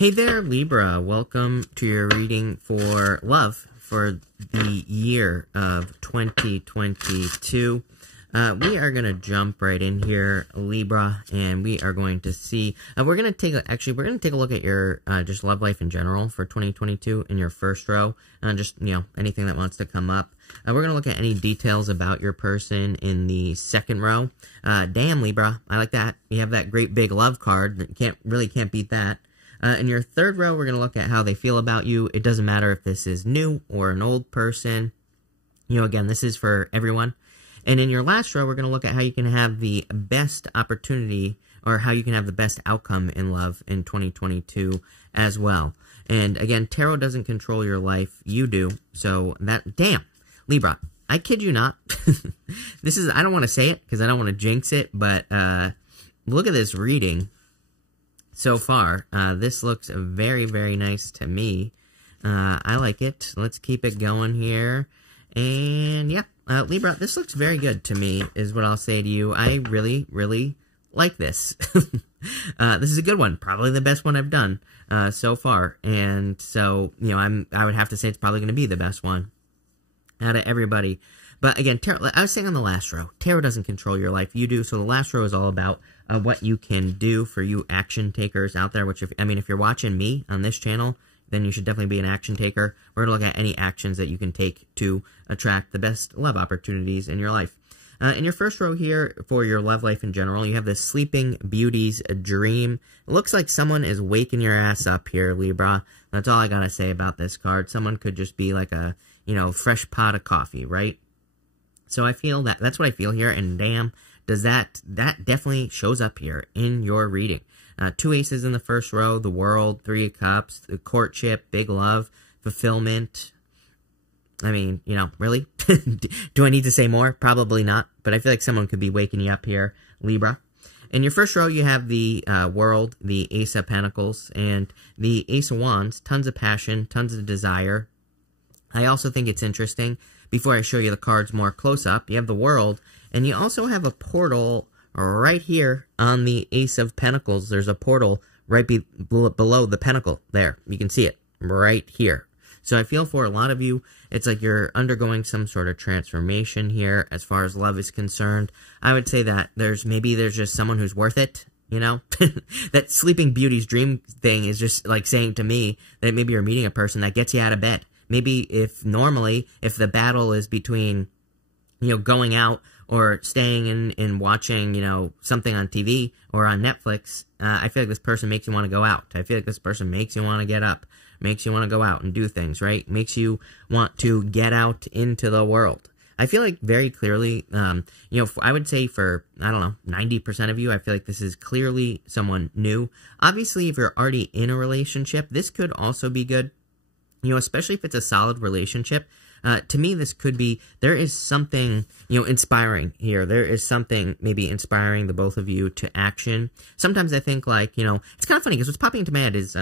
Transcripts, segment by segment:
Hey there, Libra. Welcome to your reading for love for the year of 2022. We are going to jump right in here, Libra, and we are going to see, we're going to take a look at your, just love life in general for 2022 in your first row, just, anything that wants to come up. We're going to look at any details about your person in the second row. Damn, Libra, I like that. You have that great big love card. Can't beat that. In your third row, we're going to look at how they feel about you. It doesn't matter if this is new or an old person. Again, this is for everyone. And in your last row, we're going to look at how you can have the best opportunity or how you can have the best outcome in love in 2022 as well. And again, tarot doesn't control your life. You do. So damn, Libra, I kid you not. I don't want to say it because I don't want to jinx it, but look at this reading. So far, this looks very, very nice to me. I like it. Let's keep it going here. And yeah, Libra, this looks very good to me, is what I'll say to you. I really, really like this. This is a good one. Probably the best one I've done so far. And so, I would have to say it's probably going to be the best one out of everybody. But again, tarot, I was saying on the last row, tarot doesn't control your life. You do. So the last row is all about what you can do for you action takers out there. Which, if you're watching me on this channel, then you should definitely be an action taker. We're going to look at any actions that you can take to attract the best love opportunities in your life. In your first row here, for your love life in general, you have this Sleeping Beauty's dream. It looks like someone is waking your ass up here, Libra. That's all I got to say about this card. Someone could just be like a, fresh pot of coffee, right? So I feel that's what I feel here, and damn, does that definitely shows up here in your reading. Two aces in the first row, the world, 3 of cups, the courtship, big love, fulfillment. Really? Do I need to say more? Probably not, but I feel like someone could be waking you up here, Libra. In your first row, you have the world, the Ace of Pentacles, and the Ace of Wands, tons of passion, tons of desire. I also think it's interesting, before I show you the cards more close up, you have the world, and you also have a portal right here on the Ace of Pentacles. There's a portal right below the pentacle there. You can see it right here. So I feel for a lot of you, it's like you're undergoing some sort of transformation here as far as love is concerned. I would say that there's just someone who's worth it, That Sleeping Beauty's dream thing is just like saying to me that maybe you're meeting a person that gets you out of bed. Maybe if the battle is between, going out or staying in and watching, something on TV or on Netflix, I feel like this person makes you want to go out. I feel like this person makes you want to get up, makes you want to go out and do things, right? Makes you want to get out into the world. I feel like very clearly, I would say for, 90% of you, I feel like this is clearly someone new. Obviously, if you're already in a relationship, this could also be good. Especially if it's a solid relationship. To me, this could be, there is something, inspiring here. There is something maybe inspiring the both of you to action. Sometimes I think, it's kind of funny, because what's popping into my head is,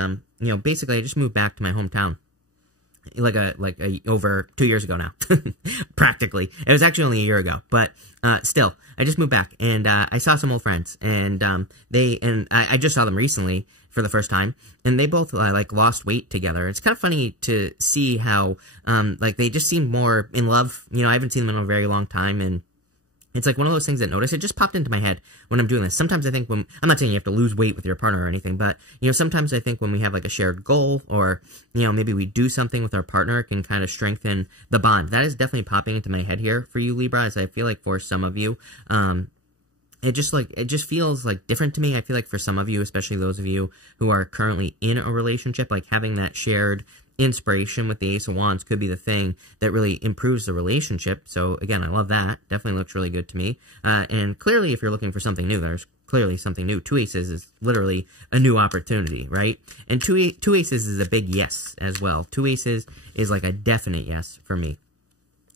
basically I just moved back to my hometown. Over 2 years ago now. Practically. It was actually only a year ago. But, still, I just moved back, and, I saw some old friends, and, I just saw them recently for the first time, and they both, lost weight together. It's kind of funny to see how, they just seem more in love. I haven't seen them in a very long time, and it's like one of those things that notice. It just popped into my head when I'm doing this. Sometimes I think I'm not saying you have to lose weight with your partner or anything, but, sometimes I think when we have, a shared goal, or, maybe we do something with our partner, it can kind of strengthen the bond. That is definitely popping into my head here for you, Libra, as I feel like for some of you, it just feels different to me. I feel like for some of you, especially those of you who are currently in a relationship, having that shared inspiration with the Ace of Wands could be the thing that really improves the relationship. So again, I love that. Definitely looks really good to me. And clearly, if you're looking for something new, there's clearly something new. 2 aces is literally a new opportunity, right? And two aces is a big yes as well. 2 aces is a definite yes for me.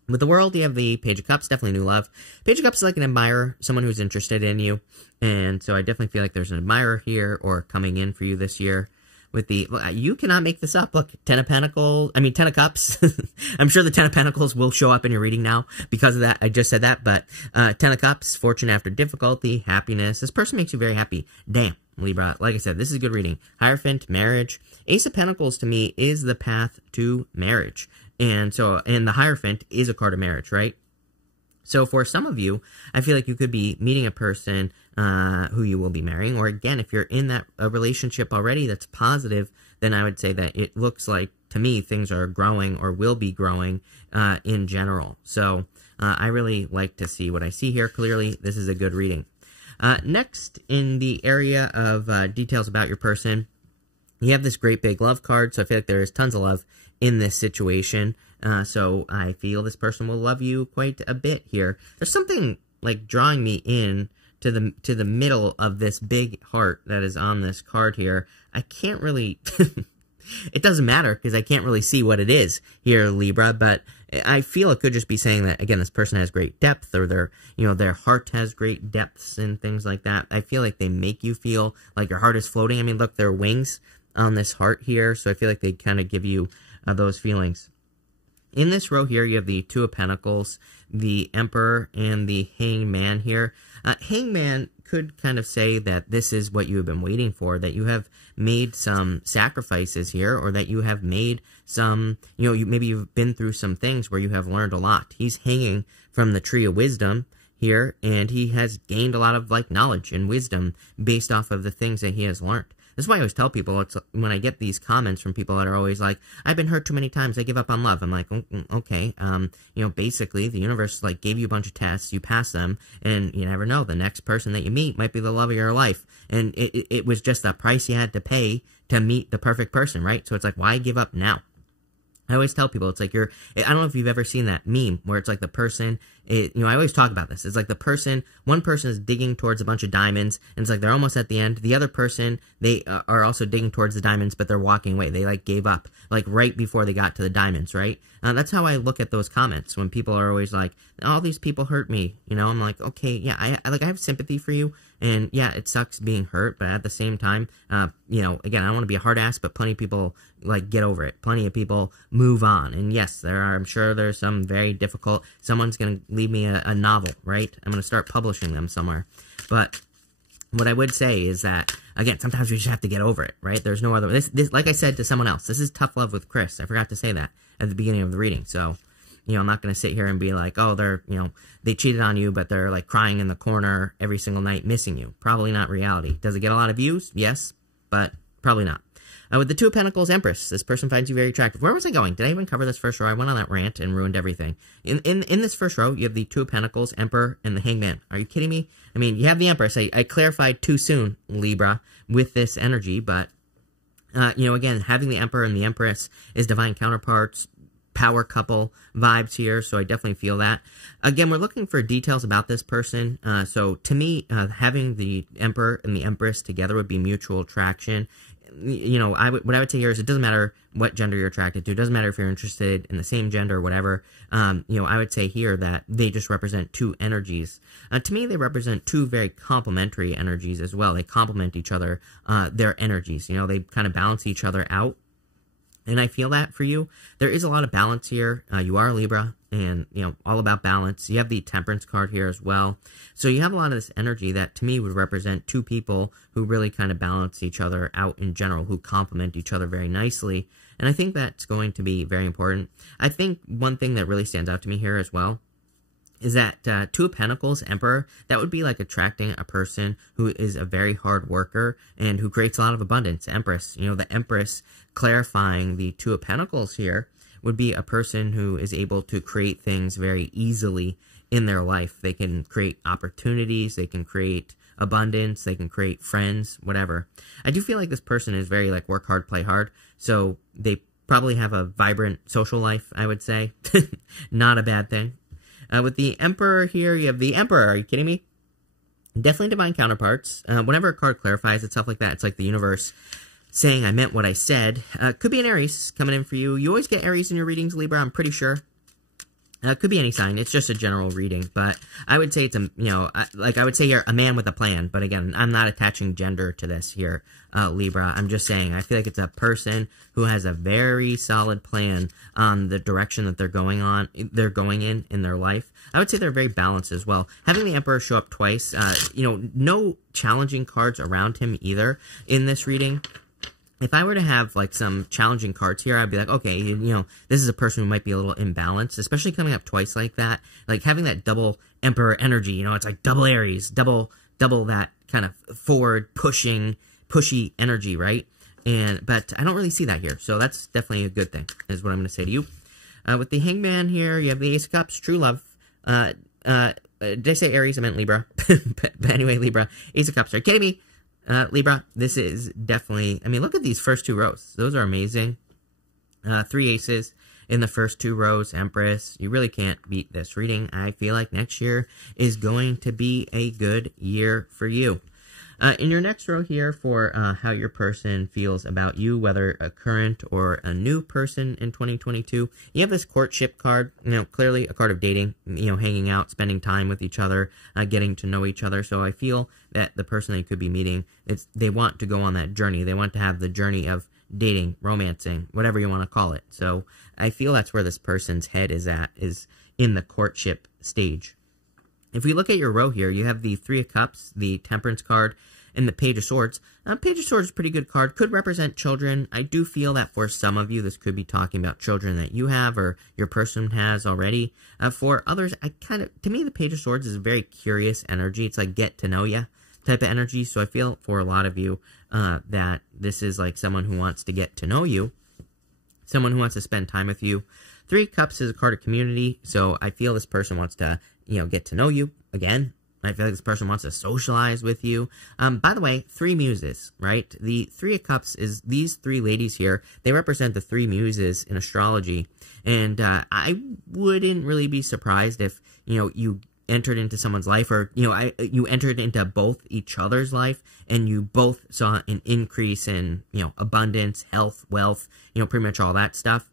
With the world, you have the Page of Cups, definitely new love. Page of Cups is like an admirer, someone who's interested in you. And so I definitely feel like there's an admirer here or coming in for you this year. with the, you cannot make this up. Look, Ten of Cups. I'm sure the Ten of Pentacles will show up in your reading now because of that. I just said that, but Ten of Cups, fortune after difficulty, happiness. This person makes you very happy. Damn, Libra. Like I said, this is good reading. Hierophant, marriage. Ace of Pentacles to me is the path to marriage. And the Hierophant is a card of marriage, right? So for some of you, I feel like you could be meeting a person who you will be marrying. Or again, if you're in a relationship already that's positive, then I would say that it looks like, to me, things are growing or will be growing in general. So I really like to see what I see here. Clearly, this is a good reading. Next, in the area of details about your person, you have this great big love card. So I feel like there is tons of love in this situation. So I feel this person will love you quite a bit here. There's something like drawing me in to the middle of this big heart that is on this card here. I can't really, it doesn't matter because I can't really see what it is here, Libra, but I feel it could just be saying that, again, this person has great depth, or their heart has great depths and things like that. I feel like they make you feel like your heart is floating. I mean, look, there are wings on this heart here, so I feel like they kind of give you those feelings. In this row here, you have the Two of Pentacles, the Emperor, and the Hangman here. Hangman could kind of say that this is what you have been waiting for, that you have made some sacrifices here, or that you have made some, maybe you've been through some things where you have learned a lot. He's hanging from the Tree of Wisdom here, and he has gained a lot of, knowledge and wisdom based off of the things that he has learned. That's why I always tell people, it's when I get these comments from people that are always like, I've been hurt too many times, I give up on love. I'm like, okay, basically the universe gave you a bunch of tests, you pass them, and you never know, the next person that you meet might be the love of your life. And it was just the price you had to pay to meet the perfect person, right? So it's like, why give up now? I always tell people, it's like I don't know if you've ever seen that meme where it's like the person, I always talk about this. It's like one person is digging towards a bunch of diamonds, and it's like they're almost at the end. The other person, they are also digging towards the diamonds, but they're walking away. They gave up, right before they got to the diamonds, right? That's how I look at those comments when people are always like, all these people hurt me. I'm like, okay, yeah, I have sympathy for you. And yeah, it sucks being hurt, but at the same time, again, I don't want to be a hard ass, but plenty of people get over it. Plenty of people move on. And yes, I'm sure there's some very difficult, someone's going to leave me a novel, right? I'm going to start publishing them somewhere. But what I would say is that, again, sometimes we just have to get over it, right? There's no other, this, like I said to someone else, this is tough love with Chris. I forgot to say that at the beginning of the reading. So, I'm not going to sit here and be like, oh, they cheated on you, but they're crying in the corner every single night missing you. Probably not reality. Does it get a lot of views? Yes, but probably not. With the Two of Pentacles, Empress, this person finds you very attractive. Where was I going? Did I even cover this first row? I went on that rant and ruined everything. In this first row, you have the Two of Pentacles, Emperor, and the Hangman. Are you kidding me? I mean, you have the Empress. I clarified too soon, Libra, with this energy, but, again, having the Emperor and the Empress is divine counterparts, power couple vibes here, so I definitely feel that. Again, we're looking for details about this person, so to me, having the Emperor and the Empress together would be mutual attraction. What I would say here is it doesn't matter what gender you're attracted to. It doesn't matter if you're interested in the same gender or whatever. I would say here that they just represent two energies. To me, they represent two very complementary energies as well. They complement each other, their energies. They kind of balance each other out. And I feel that for you. There is a lot of balance here. You are a Libra, and, all about balance. You have the Temperance card here as well. So you have a lot of this energy that, to me, would represent two people who really kind of balance each other out in general, who complement each other very nicely. And I think that's going to be very important. I think one thing that really stands out to me here as well is that Two of Pentacles, Emperor, that would be attracting a person who is a very hard worker and who creates a lot of abundance. Empress, the Empress clarifying the Two of Pentacles here would be a person who is able to create things very easily in their life. They can create opportunities, they can create abundance, they can create friends, whatever. I do feel like this person is very work hard, play hard, so they probably have a vibrant social life, I would say. Not a bad thing. With the Emperor here, you have the Emperor. Are you kidding me? Definitely divine counterparts. Whenever a card clarifies and stuff like that, it's like the universe saying I meant what I said. Could be an Aries coming in for you. You always get Aries in your readings, Libra, I'm pretty sure. Could be any sign. It's just a general reading, but I would say it's a, I would say you're a man with a plan, but again, I'm not attaching gender to this here, Libra. I'm just saying, I feel like it's a person who has a very solid plan on the direction that they're going in their life. I would say they're very balanced as well. Having the Emperor show up twice, no challenging cards around him either in this reading. If I were to have, like, some challenging cards here, I'd be like, okay, this is a person who might be a little imbalanced, especially coming up twice like that. Like, having that double Emperor energy, it's like double Aries, double that kind of forward, pushy energy, right? But I don't really see that here, so that's definitely a good thing, is what I'm going to say to you. With the Hangman here, you have the Ace of Cups, true love. Did I say Aries? I meant Libra. but anyway, Libra, Ace of Cups. Are you kidding me? Libra, this is definitely, look at these first two rows. Those are amazing. 3 aces in the first 2 rows. Empress, you really can't beat this reading. I feel like next year is going to be a good year for you. In your next row here for how your person feels about you, whether a current or a new person in 2022, you have this courtship card, clearly a card of dating, hanging out, spending time with each other, getting to know each other. So I feel that the person that you could be meeting, they want to go on that journey. They want to have the journey of dating, romancing, whatever you want to call it. So I feel that's where this person's head is at, is in the courtship stage. If we look at your row here, you have the 3 of Cups, the Temperance card, and the Page of Swords. Page of Swords is a pretty good card. Could represent children. I do feel that for some of you, this could be talking about children that you have or your person has already. For others, to me, the Page of Swords is a very curious energy. It's like get to know ya type of energy. So I feel for a lot of you that this is like someone who wants to get to know you, someone who wants to spend time with you. 3 Cups is a card of community. So I feel this person wants to, get to know you again. I feel like this person wants to socialize with you. By the way, 3 muses, right? The 3 of Cups is these 3 ladies here. They represent the 3 muses in astrology. And I wouldn't really be surprised if, you entered into someone's life or, you entered into both each other's life and you both saw an increase in, abundance, health, wealth, pretty much all that stuff.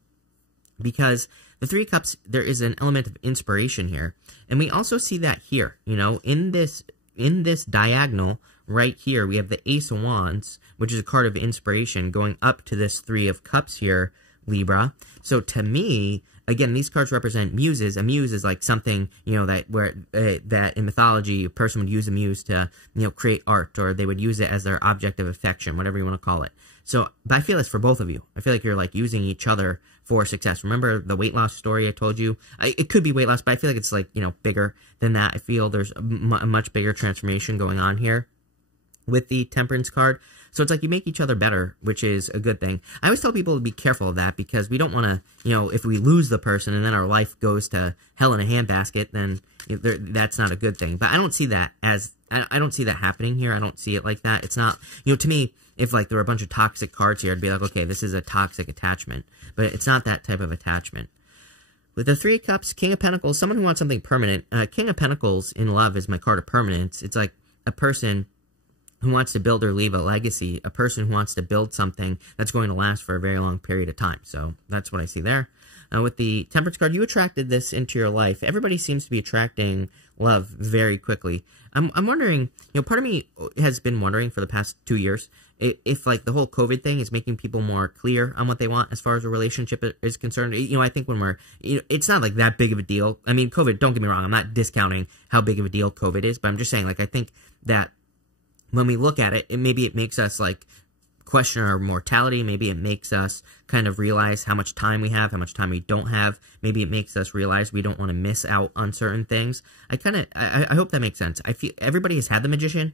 Because the 3 of Cups, there is an element of inspiration here. And we also see that here, in this diagonal right here, we have the Ace of Wands, which is a card of inspiration going up to this 3 of Cups here, Libra. So to me, again, these cards represent muses. A muse is like something, that in mythology, a person would use a muse to, create art, or they would use it as their object of affection, whatever you want to call it. So, but I feel that's for both of you. I feel like you're like using each other for success. Remember the weight loss story I told you? It could be weight loss, but I feel like it's like, bigger than that. I feel there's a much bigger transformation going on here with the Temperance card. So it's like you make each other better, which is a good thing. I always tell people to be careful of that because we don't want to, if we lose the person and then our life goes to hell in a handbasket, then that's not a good thing. But I don't see that I don't see that happening here. I don't see it like that. It's not, to me, if like there were a bunch of toxic cards here, I'd be like, okay, this is a toxic attachment. But it's not that type of attachment. With the 3 of Cups, King of Pentacles, someone who wants something permanent. King of Pentacles in love is my card of permanence. It's like a person who wants to build or leave a legacy, a person who wants to build something that's going to last for a very long period of time. So that's what I see there. With the Temperance card, you attracted this into your life. Everybody seems to be attracting love very quickly. I'm wondering, part of me has been wondering for the past 2 years if like the whole COVID thing is making people more clear on what they want as far as a relationship is concerned. I think when we're, it's not like that big of a deal. I mean, COVID, don't get me wrong, I'm not discounting how big of a deal COVID is, but I'm just saying, like, I think that when we look at it, maybe it makes us like question our mortality. Maybe it makes us kind of realize how much time we have, how much time we don't have. Maybe it makes us realize we don't want to miss out on certain things. I hope that makes sense. I feel everybody has had the magician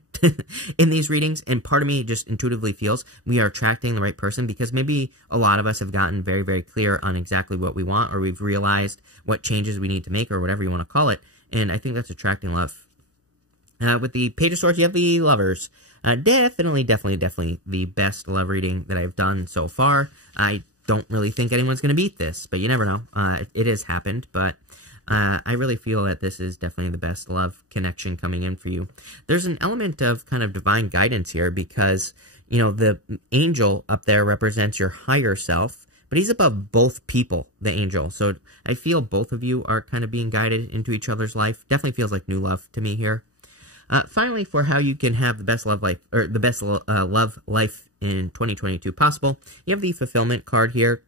in these readings, and part of me just intuitively feels we are attracting the right person because maybe a lot of us have gotten very, very clear on exactly what we want, or we've realized what changes we need to make, or whatever you want to call it. And I think that's attracting love. With the Page of Swords, you have the Lovers. Definitely the best love reading that I've done so far. I don't really think anyone's going to beat this, but you never know. It has happened, but I really feel that this is definitely the best love connection coming in for you. There's an element of kind of divine guidance here because, the angel up there represents your higher self, but but he's above both people, the angel. So I feel both of you are kind of being guided into each other's life. Definitely feels like new love to me here. Finally, for how you can have the best love life, or the best love life in 2022 possible, you have the fulfillment card here.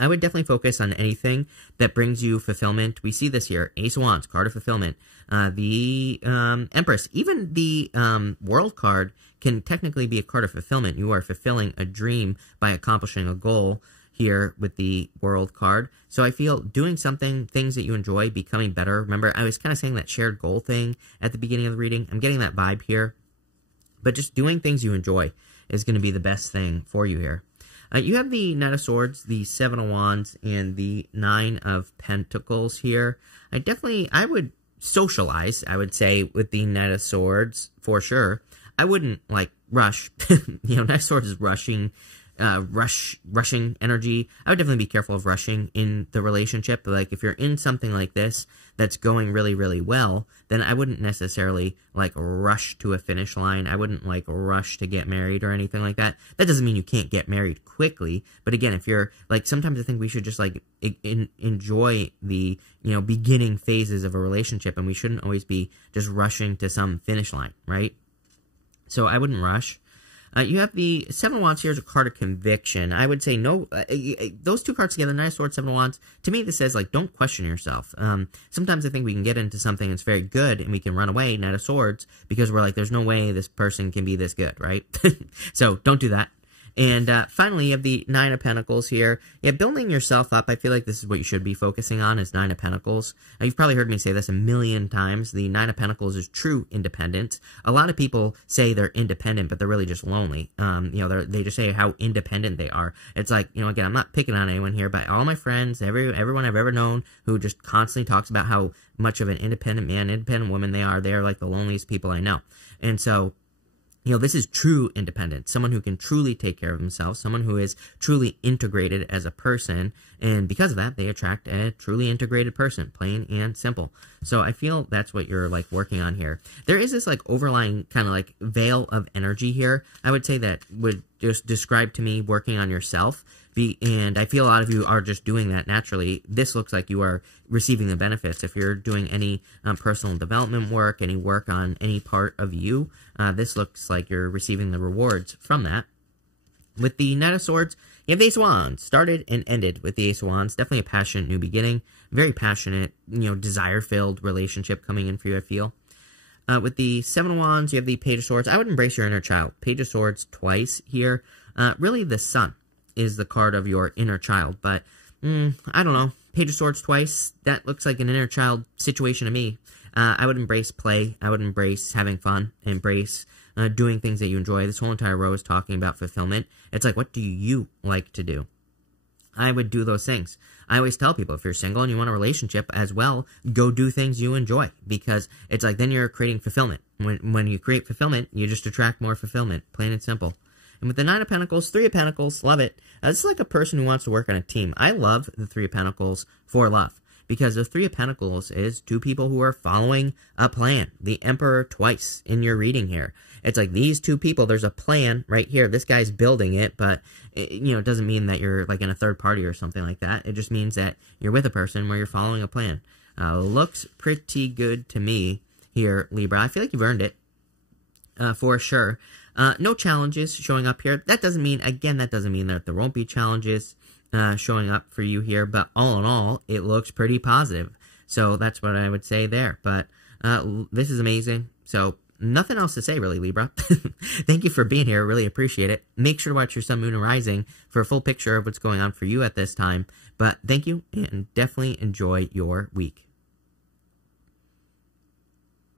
I would definitely focus on anything that brings you fulfillment. We see this here, Ace of Wands, card of fulfillment. The Empress, even the World card can technically be a card of fulfillment. You are fulfilling a dream by accomplishing a goal here with the World card. So I feel doing something, things that you enjoy, becoming better. Remember, I was kind of saying that shared goal thing at the beginning of the reading. I'm getting that vibe here. But just doing things you enjoy is going to be the best thing for you here. You have the Knight of Swords, the Seven of Wands, and the Nine of Pentacles here. I would socialize, I would say, with the Knight of Swords, for sure. I wouldn't, like, rush. Knight of Swords is rushing energy. I would definitely be careful of rushing in the relationship. Like, if you're in something like this that's going really, really well, then I wouldn't necessarily, like, rush to a finish line. I wouldn't, like, rush to get married or anything like that. That doesn't mean you can't get married quickly. But again, if you're, like, sometimes I think we should just, like, enjoy the, beginning phases of a relationship, and we shouldn't always be just rushing to some finish line, right? So I wouldn't rush. You have the Seven of Wands here as a card of conviction. I would say no, those two cards together, Knight of Swords, Seven of Wands, to me this says, like, don't question yourself. Sometimes I think we can get into something that's very good and we can run away, Knight of Swords, because we're like, there's no way this person can be this good, right? So don't do that. And finally, you have the Nine of Pentacles here. Yeah, building yourself up, I feel like this is what you should be focusing on, is Nine of Pentacles. You've probably heard me say this a million times. The Nine of Pentacles is true independence. A lot of people say they're independent, but they're really just lonely. They just say how independent they are. It's like, again, I'm not picking on anyone here, but all my friends, everyone I've ever known who just constantly talks about how much of an independent man, independent woman they are like the loneliest people I know. And so, this is true independence, someone who can truly take care of themselves, someone who is truly integrated as a person, and because of that, they attract a truly integrated person, plain and simple. So I feel that's what you're, like, working on here. There is this, like, overlying kind of, like, veil of energy here. I would say that would just describe to me working on yourself, and I feel a lot of you are just doing that naturally. This looks like you are receiving the benefits. If you're doing any personal development work, any work on any part of you, this looks like you're receiving the rewards from that. With the Knight of Swords, you have the Ace of Wands. Started and ended with the Ace of Wands. Definitely a passionate new beginning. Very passionate, desire-filled relationship coming in for you, I feel. With the Seven of Wands, you have the Page of Swords. I would embrace your inner child. Page of Swords twice here. Really, the Sun is the card of your inner child, but I don't know. Page of Swords twice, that looks like an inner child situation to me. I would embrace play. I would embrace having fun, embrace doing things that you enjoy. This whole entire row is talking about fulfillment. It's like, what do you like to do? I would do those things. I always tell people, if you're single and you want a relationship as well, go do things you enjoy, because it's like, then you're creating fulfillment. When you create fulfillment, you just attract more fulfillment, plain and simple. And with the Nine of Pentacles, Three of Pentacles, love it. This is like a person who wants to work on a team. I love the Three of Pentacles for love, because the Three of Pentacles is two people who are following a plan. The Emperor twice in your reading here. It's like these two people, there's a plan right here. This guy's building it, but it doesn't mean that you're like in a third party or something like that. It just means that you're with a person where you're following a plan. Looks pretty good to me here, Libra. I feel like you've earned it for sure. No challenges showing up here. That doesn't mean that there won't be challenges showing up for you here, but all in all, it looks pretty positive. So that's what I would say there. But this is amazing. So nothing else to say, really, Libra. Thank you for being here. Really appreciate it. Make sure to watch your Sun, Moon, and Rising for a full picture of what's going on for you at this time. But thank you, and definitely enjoy your week.